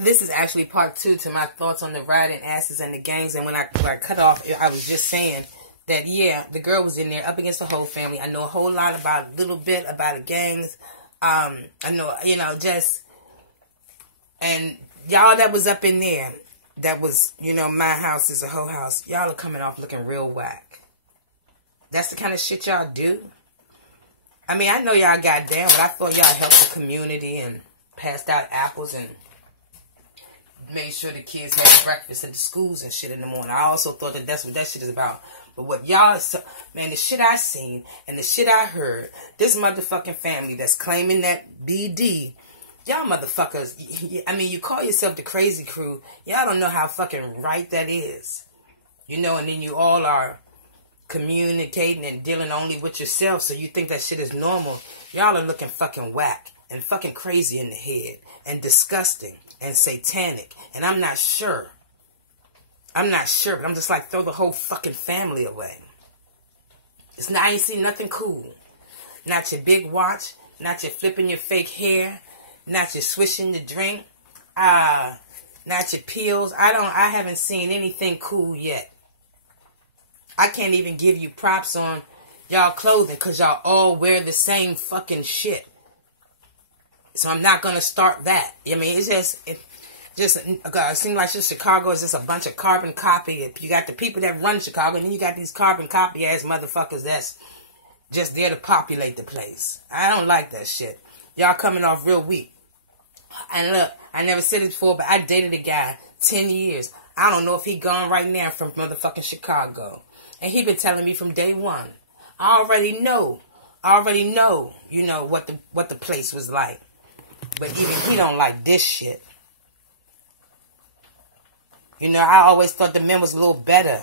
This is actually part 2 to my thoughts on the riding asses and the gangs. And when I cut off, I was just saying that, yeah, the girl was in there up against the whole family. I know a whole lot about, a little bit about the gangs. I know, you know, just, and y'all that was up in there, that was, you know, my house is a whole house. Y'all are coming off looking real whack. That's the kind of shit y'all do. I mean, I know y'all got down, but I thought y'all helped the community and passed out apples and made sure the kids had breakfast at the schools and shit in the morning. I also thought that that's what that shit is about. But what y'all, man, the shit I seen and the shit I heard, this motherfucking family that's claiming that BD, y'all motherfuckers, I mean, you call yourself the crazy crew. Y'all don't know how fucking right that is. You know, and then you all are communicating and dealing only with yourself, so you think that shit is normal. Y'all are looking fucking whack and fucking crazy in the head and disgusting and satanic. And I'm not sure. I'm not sure, but I'm just like, throw the whole fucking family away. It's not, I ain't seen nothing cool. Not your big watch, not your flipping your fake hair, not your swishing the drink, not your pills. I haven't seen anything cool yet. I can't even give you props on y'all clothing because y'all all wear the same fucking shit. So I'm not going to start that. I mean, it's just, it seems like just Chicago is just a bunch of carbon copy. You got the people that run Chicago, and then you got these carbon copy ass motherfuckers that's just there to populate the place. I don't like that shit. Y'all coming off real weak. And look, I never said it before, but I dated a guy 10 years. I don't know if he gone right now from motherfucking Chicago. And he been telling me from day one. I already know, you know, what the place was like. But even he don't like this shit. You know, I always thought the men was a little better.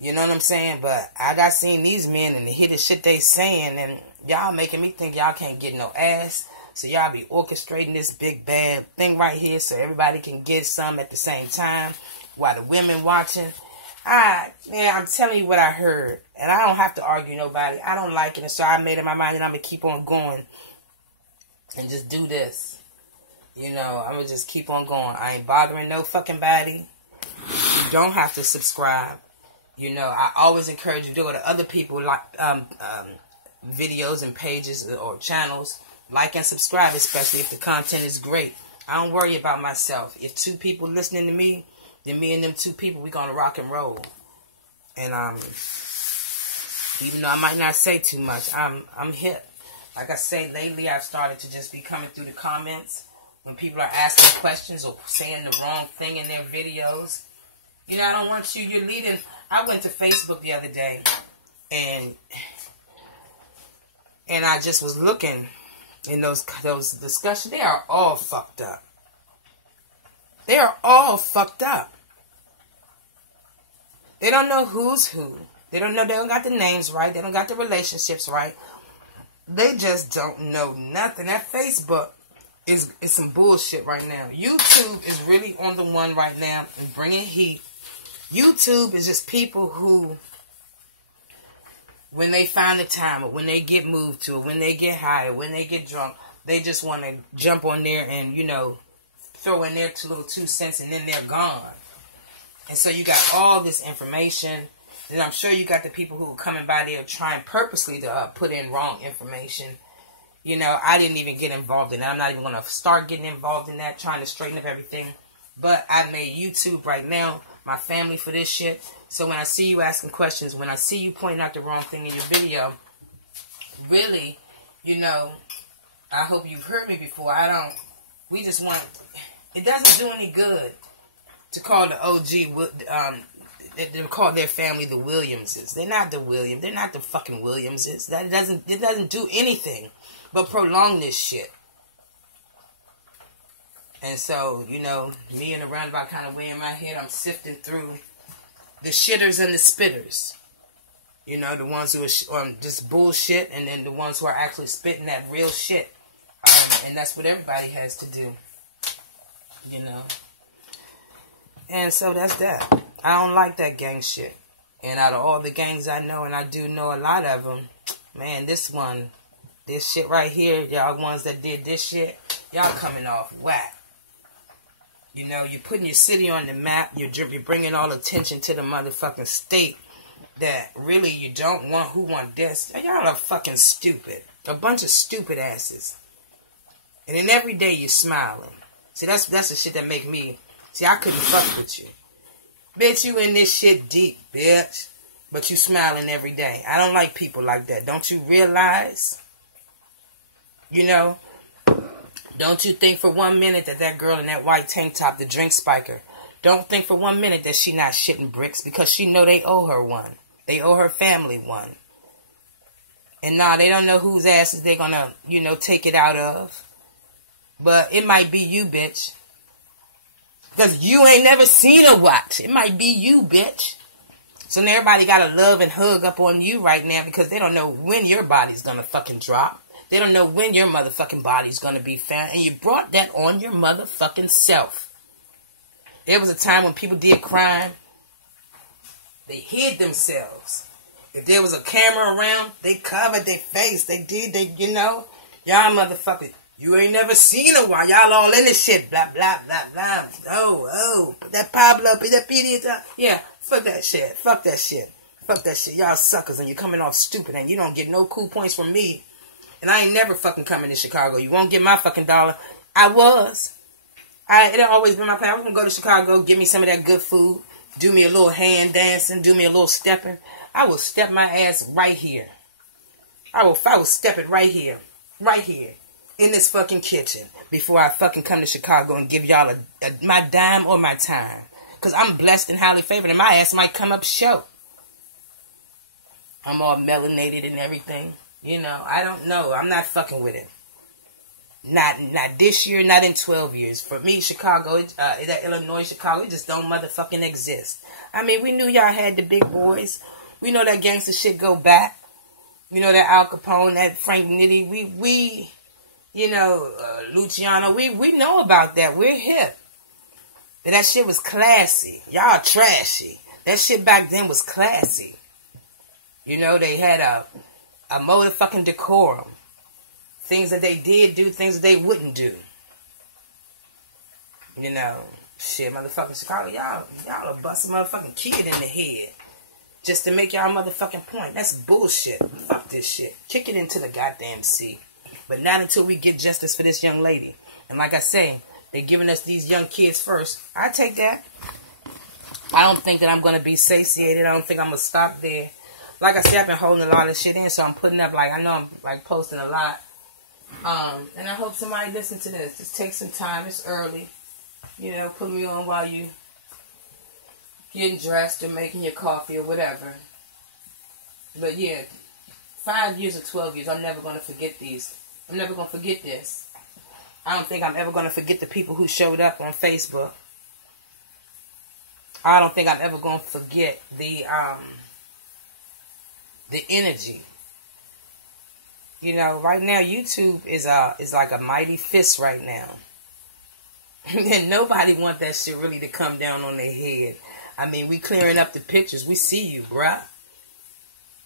You know what I'm saying? But I got seen these men and the hidden shit they saying, and y'all making me think y'all can't get no ass. So y'all be orchestrating this big bad thing right here so everybody can get some at the same time while the women watching. Man, I'm telling you what I heard. And I don't have to argue nobody. I don't like it. And so I made up my mind that I'm going to keep on going and just do this. You know, I'm going to just keep on going. I ain't bothering no fucking body. You don't have to subscribe. You know, I always encourage you to go to other people like videos and pages or channels. Like and subscribe, especially if the content is great. I don't worry about myself. If 2 people listening to me, then me and them 2 people, we gonna rock and roll. And even though I might not say too much, I'm hip. Like I say, lately I've started to just be coming through the comments when people are asking questions or saying the wrong thing in their videos. You know, I don't want you. You're leading. I went to Facebook the other day, and I just was looking in those discussions. They are all fucked up. They are all fucked up. They don't know who's who. They don't know. They don't got the names right. They don't got the relationships right. They just don't know nothing. That Facebook is some bullshit right now. YouTube is really on the one right now and bringing heat. YouTube is just people who, when they find the time, or when they get moved to, or when they get high, or when they get drunk, they just want to jump on there and, you know, throw in their 2 cents and then they're gone. And so you got all this information. And I'm sure you got the people who are coming by there trying purposely to put in wrong information. You know, I didn't even get involved in that. I'm not even going to start getting involved in that, trying to straighten up everything. But I made YouTube right now my family for this shit. So when I see you asking questions, when I see you pointing out the wrong thing in your video, really, you know, I hope you've heard me before. We just want, it doesn't do any good to call the OG, they call their family the Williamses. They're not the Williams. They're not the fucking Williamses. It doesn't do anything but prolong this shit. And so, you know, me in a roundabout kind of way in my head, I'm sifting through the shitters and the spitters. You know, the ones who are just bullshit, and then the ones who are actually spitting that real shit. And that's what everybody has to do. You know. And so that's that. I don't like that gang shit. And out of all the gangs I know, and I do know a lot of them, man, this shit right here, y'all ones that did this shit, y'all coming off whack. You know, you're putting your city on the map. You're bringing all attention to the motherfucking state that really you don't want. Who want this? Y'all are fucking stupid. A bunch of stupid asses. And then every day you're smiling. See, that's the shit that make me... See, I couldn't fuck with you. Bitch, you in this shit deep, bitch. But you smiling every day. I don't like people like that. Don't you realize? You know? Don't you think for 1 minute that girl in that white tank top, the drink spiker, don't think for 1 minute that she not shitting bricks because she know they owe her one. They owe her family one. And nah, they don't know whose asses they gonna, you know, take it out of. But it might be you, bitch. Because you ain't never seen a watch. It might be you, bitch. So now everybody got to love and hug up on you right now because they don't know when your body's going to fucking drop. They don't know when your motherfucking body's going to be found. And you brought that on your motherfucking self. There was a time when people did crime. They hid themselves. If there was a camera around, they covered their face. You know. Y'all motherfuckers. You ain't never seen a while. Y'all all in this shit. Blah, blah, blah, blah. Oh. Put that Pablo, put that PDA. Yeah, fuck that shit. Fuck that shit. Fuck that shit. Y'all suckers and you're coming off stupid and you don't get no cool points from me. And I ain't never fucking coming to Chicago. You won't get my fucking dollar. It always been my plan. I was going to go to Chicago, give me some of that good food, do me a little hand dancing, do me a little stepping. I will step my ass right here. I will step it right here. Right here. In this fucking kitchen before I fucking come to Chicago and give y'all my dime or my time. Because I'm blessed and highly favored and my ass might come up short. I'm all melanated and everything. You know, I don't know. I'm not fucking with it. Not this year, not in 12 years. For me, Chicago, that Illinois, Chicago, it just don't motherfucking exist. I mean, we knew y'all had the big boys. We know that gangster shit go back. We know that Al Capone, that Frank Nitti. We you know, Luciano, we know about that. We're hip. But that shit was classy. Y'all trashy. That shit back then was classy. You know, they had a motherfucking decorum. Things that they did do, things that they wouldn't do. You know, shit, motherfucking Chicago, y'all will bust a motherfucking kid in the head. Just to make y'all motherfucking point. That's bullshit. Fuck this shit. Kick it into the goddamn sea. But not until we get justice for this young lady. And like I say, they're giving us these young kids first. I take that. I don't think that I'm going to be satiated. I don't think I'm going to stop there. Like I said, I've been holding a lot of shit in, so I'm putting up, like, I know I'm, like, posting a lot. And I hope somebody listens to this. Just take some time. It's early. You know, put me on while you getting dressed or making your coffee or whatever. But, yeah, 5 years or 12 years, I'm never going to forget these. I'm never going to forget this. I don't think I'm ever going to forget the people who showed up on Facebook. I don't think I'm ever going to forget the energy. You know, right now YouTube is like a mighty fist right now. And nobody want that shit really to come down on their head. I mean, we clearing up the pictures. We see you, bruh.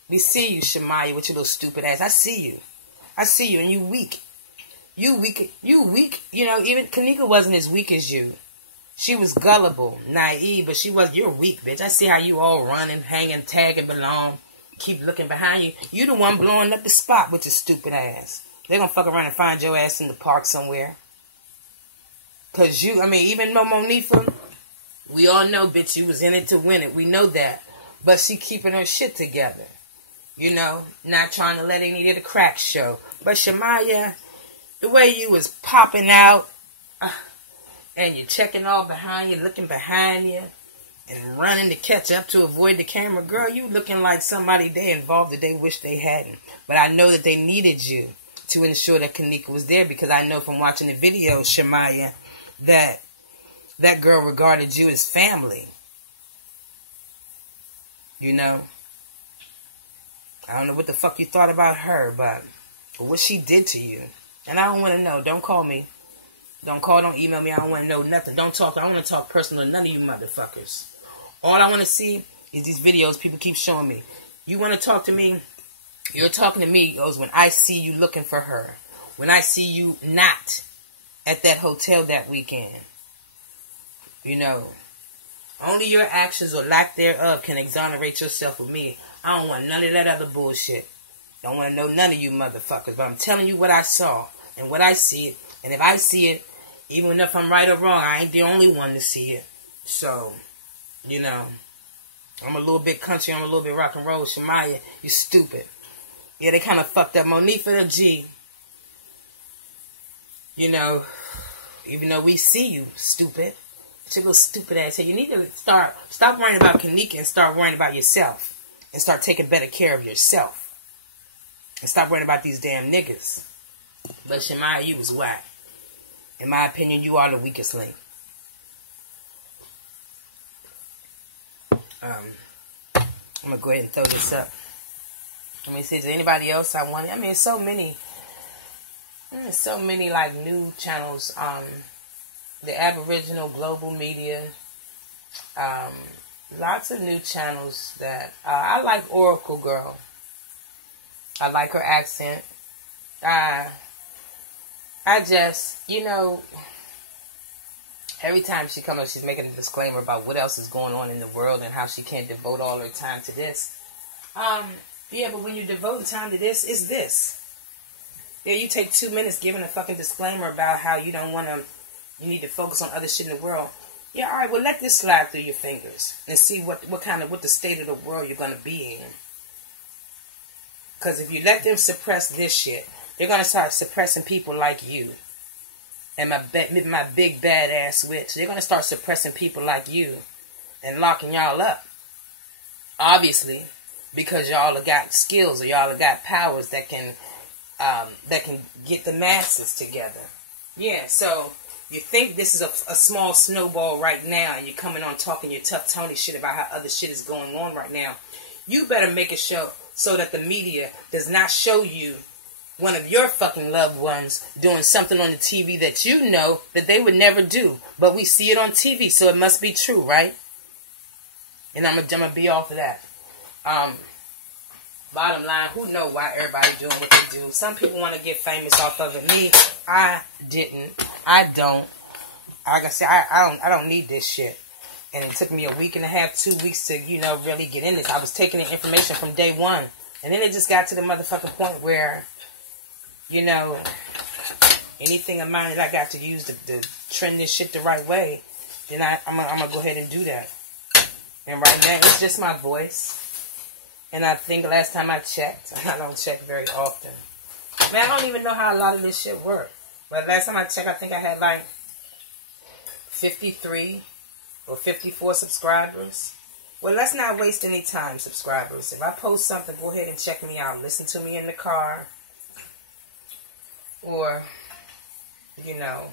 We see you, Shemaya, with your little stupid ass. I see you. I see you, and you weak. You weak. You weak. You know, even Kanika wasn't as weak as you. She was gullible, naive, but you're weak, bitch. I see how you all running, hanging, tagging, belong. Keep looking behind you. You the one blowing up the spot with your stupid ass. They're gonna fuck around and find your ass in the park somewhere. Cause you, I mean, even Momo Nifa, we all know, bitch, you was in it to win it. We know that. But she keeping her shit together. You know, not trying to let any of the cracks show. But Shemaya, the way you was popping out, and you're checking all behind you, looking behind you, and running to catch up to avoid the camera, girl, you looking like somebody they involved that they wish they hadn't. But I know that they needed you to ensure that Kanika was there, because I know from watching the video, Shemaya, that that girl regarded you as family. You know? I don't know what the fuck you thought about her, but what she did to you. And I don't want to know. Don't call me. Don't call, don't email me. I don't want to know nothing. Don't talk. I don't want to talk personal to none of you motherfuckers. All I want to see is these videos people keep showing me. You want to talk to me? You're talking to me goes when I see you looking for her. When I see you not at that hotel that weekend. You know, only your actions or lack thereof can exonerate yourself of me. I don't want none of that other bullshit. Don't want to know none of you motherfuckers. But I'm telling you what I saw and what I see it. And if I see it, even if I'm right or wrong, I ain't the only one to see it. So, you know, I'm a little bit country. I'm a little bit rock and roll. Shemaya, you stupid. Yeah, they kind of fucked up Monifa G. You know, even though we see you, stupid. It's your little stupid ass head. You need to stop worrying about Kanika and start worrying about yourself. And start taking better care of yourself. And stop worrying about these damn niggas. But Shemaya, you was whack. In my opinion, you are the weakest link. I'm going to go ahead and throw this up. Let me see, is there anybody else I want? I mean, so many like new channels. The Aboriginal Global Media. Lots of new channels that I like. Oracle Girl. I like her accent. I just, you know, every time she comes up, she's making a disclaimer about what else is going on in the world and how she can't devote all her time to this. Yeah, but when you devote time to this, it's this. Yeah, you take 2 minutes giving a fucking disclaimer about how you don't want to, you need to focus on other shit in the world. Yeah, all right, well, let this slide through your fingers and see what the state of the world you're going to be in. Because if you let them suppress this shit, they're going to start suppressing people like you. And my big badass witch. They're going to start suppressing people like you and locking y'all up. Obviously, because y'all have got skills or y'all have got powers that can get the masses together. Yeah, so you think this is a small snowball right now and you're coming on talking your tough Tony shit about how other shit is going on right now. You better make it show so that the media does not show you one of your fucking loved ones doing something on the TV that you know that they would never do. But we see it on TV, so it must be true, right? And I'm gonna be off of that. Bottom line, who know why everybody doing what they do? Some people want to get famous off of it. Me, I didn't. I don't. Like I said, I don't need this shit. And it took me a week and a half, 2 weeks to, you know, really get in this. I was taking the information from day one. And then it just got to the motherfucking point where, you know, anything of mine that I got to use to trend this shit the right way, then I'm gonna go ahead and do that. And right now, it's just my voice. And I think last time I checked, I don't check very often. Man, I don't even know how a lot of this shit works. But last time I checked, I think I had like 53 or 54 subscribers. Well, let's not waste any time, subscribers. If I post something, go ahead and check me out. Listen to me in the car. Or, you know,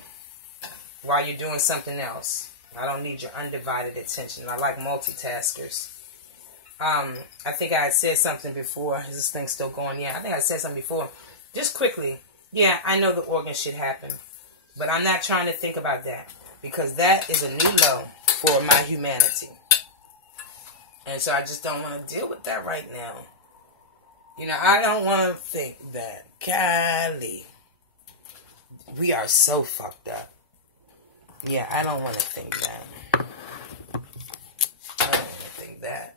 while you're doing something else. I don't need your undivided attention. I like multitaskers. I think I had said something before. Is this thing still going? Yeah, I think I said something before. Just quickly. Yeah, I know the organ shit happened. But I'm not trying to think about that. Because that is a new low for my humanity. And so I just don't want to deal with that right now. You know, I don't want to think that. Golly. We are so fucked up. Yeah, I don't want to think that. I don't want to think that.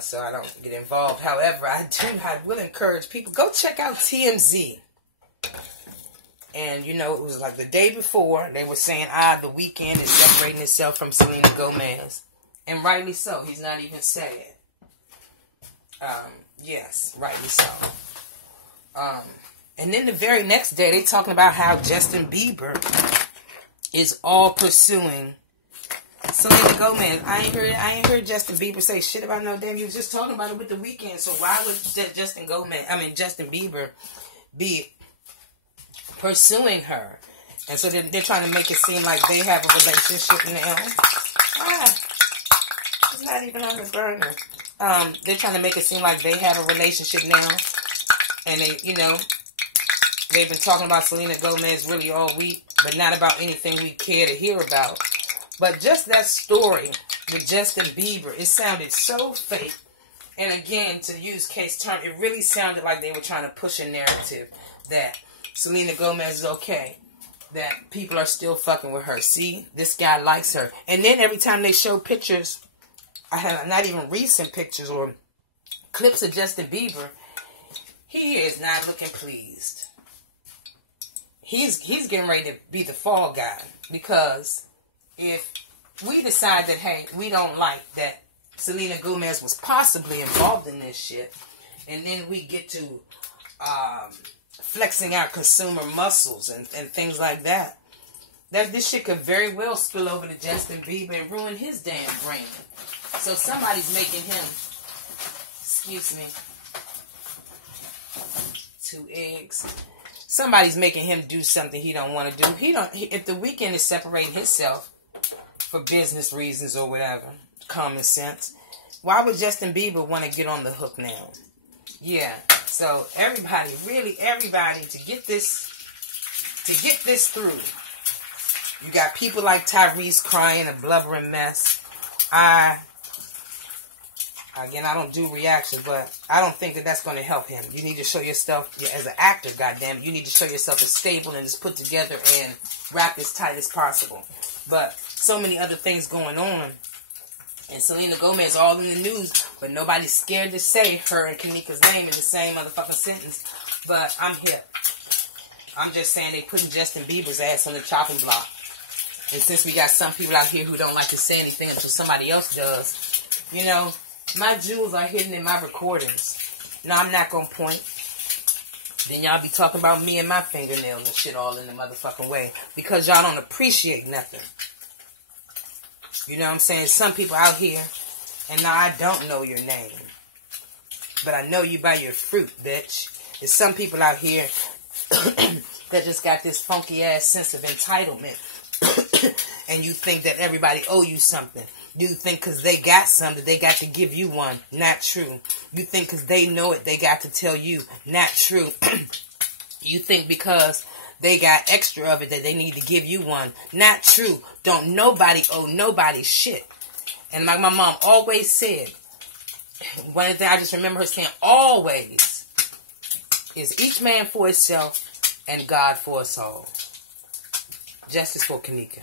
So I don't get involved. However, I will encourage people, go check out TMZ. And, you know, it was like the day before, they were saying, The Weeknd is separating itself from Selena Gomez. And rightly so. He's not even sad. Yes, rightly so. And then the very next day, they talking about how Justin Bieber is all pursuing Selena Gomez. I ain't heard Justin Bieber say shit about no damn. You was just talking about it with The Weeknd. So why would Justin Bieber be pursuing her? And so they're trying to make it seem like they have a relationship now. It's not even on the burner. They're trying to make it seem like they have a relationship now. And they, you know, they've been talking about Selena Gomez really all week, but not about anything we care to hear about. But just that story with Justin Bieber, it sounded so fake. And again, to use case term, it really sounded like they were trying to push a narrative that Selena Gomez is okay. that people are still fucking with her. See, this guy likes her. And then every time they show pictures, I have not even recent pictures or clips of Justin Bieber, he is not looking pleased. He's getting ready to be the fall guy, because if we decide that, hey, we don't like that Selena Gomez was possibly involved in this shit, and then we get to flexing out consumer muscles and things like that, this shit could very well spill over to Justin Bieber and ruin his damn brand. So somebody's making him, excuse me, 2 eggs. Somebody's making him do something he don't want to do. If The Weeknd is separating himself for business reasons or whatever, common sense, why would Justin Bieber want to get on the hook now? Yeah. So everybody, really everybody, to get this through, you got people like Tyrese crying a blubbering mess. Again, I don't do reactions, but I don't think that that's going to help him. You need to show yourself, as an actor, goddamn, you need to show yourself as stable and as put together and wrapped as tight as possible. But so many other things going on, and Selena Gomez all in the news, but nobody's scared to say her and Kanika's name in the same motherfucking sentence. But I'm hip. I'm just saying they putting Justin Bieber's ass on the chopping block. And since we got some people out here who don't like to say anything until somebody else does, you know, my jewels are hidden in my recordings. No, I'm not going to point. Then y'all be talking about me and my fingernails and shit all in the motherfucking way. Because y'all don't appreciate nothing. You know what I'm saying? Some people out here, and now I don't know your name, but I know you by your fruit, bitch. There's some people out here that just got this funky ass sense of entitlement. And you think that everybody owe you something. You think because they got something, they got to give you one. Not true. You think because they know it, they got to tell you. Not true. You think because they got extra of it that they need to give you one. Not true. Don't nobody owe nobody shit. And like my mom always said, one of the things I just remember her saying always is each man for himself and God for us all. Justice for Kanika.